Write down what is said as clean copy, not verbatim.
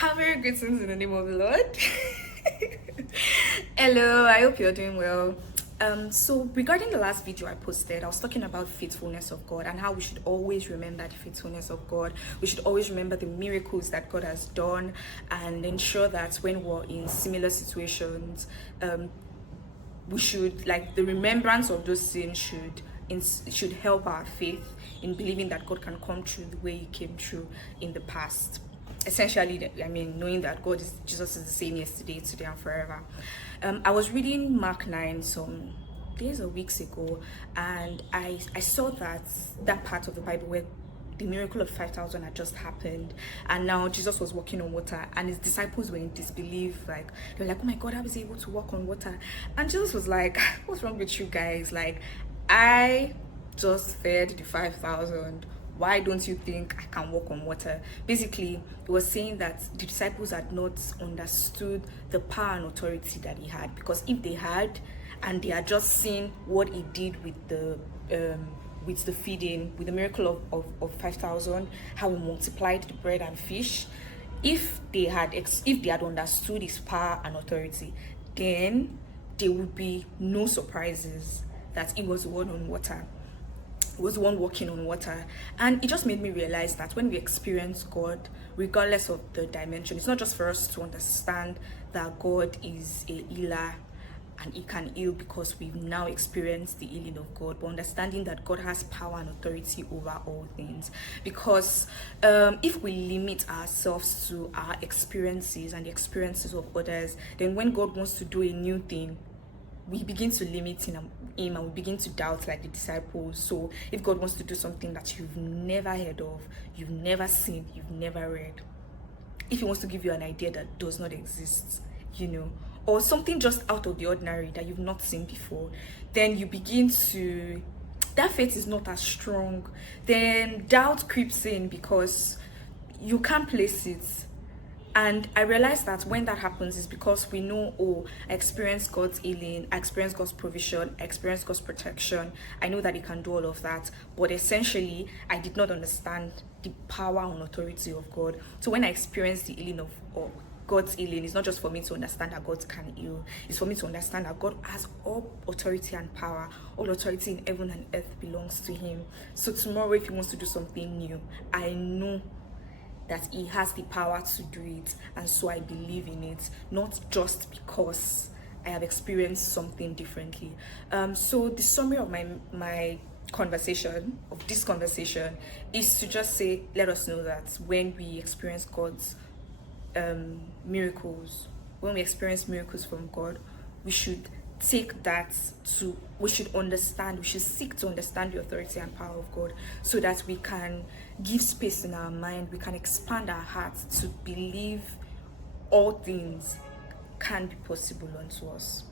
Calvary greetings in the name of the Lord. Hello, I hope you're doing well. So regarding the last video I posted, I was talking about faithfulness of God and how we should always remember the faithfulness of God. We should always remember the miracles that God has done and ensure that when we're in similar situations, we should, like, the remembrance of those sins should help our faith in believing that God can come through the way He came through in the past. Essentially, knowing that Jesus is the same yesterday, today, and forever. I was reading Mark 9 some days or weeks ago, and I saw that part of the Bible where the miracle of 5,000 had just happened, and now Jesus was walking on water, and His disciples were in disbelief. Like, they were like, "Oh my God, how is He able to walk on water?" And Jesus was like, "What's wrong with you guys? Like, I just fed the 5,000. Why don't you think I can walk on water?" Basically, he was saying that the disciples had not understood the power and authority that He had, because if they had, and they had just seen what He did with the feeding, with the miracle of 5,000, how He multiplied the bread and fish, if they had understood His power and authority, then there would be no surprises that He was the one on water, was the one walking on water. And it just made me realize that when we experience God, regardless of the dimension, it's not just for us to understand that God is a healer and He can heal because we've now experienced the healing of God, but understanding that God has power and authority over all things. Because if we limit ourselves to our experiences and the experiences of others, then when God wants to do a new thing, we begin to limit Him and we begin to doubt, like the disciples. So if God wants to do something that you've never heard of, you've never seen, you've never read, if He wants to give you an idea that does not exist, or something just out of the ordinary that you've not seen before, then you begin to, that faith is not as strong. Then doubt creeps in because you can't place it. And I realized that when that happens is because we know, oh, I experienced God's healing, I experienced God's provision, I experienced God's protection. I know that He can do all of that. But essentially, I did not understand the power and authority of God. So when I experienced the healing of God's healing, it's not just for me to understand that God can heal. It's for me to understand that God has all authority and power. All authority in heaven and earth belongs to Him. So tomorrow, if He wants to do something new, I know that He has the power to do it, and so I believe in it, not just because I have experienced something differently. So the summary of my conversation, of this conversation, is to just say, let us know that when we experience God's miracles, when we experience miracles from God, we should take that to, we should seek to understand the authority and power of God, so that we can give space in our mind, we can expand our hearts to believe all things can be possible unto us.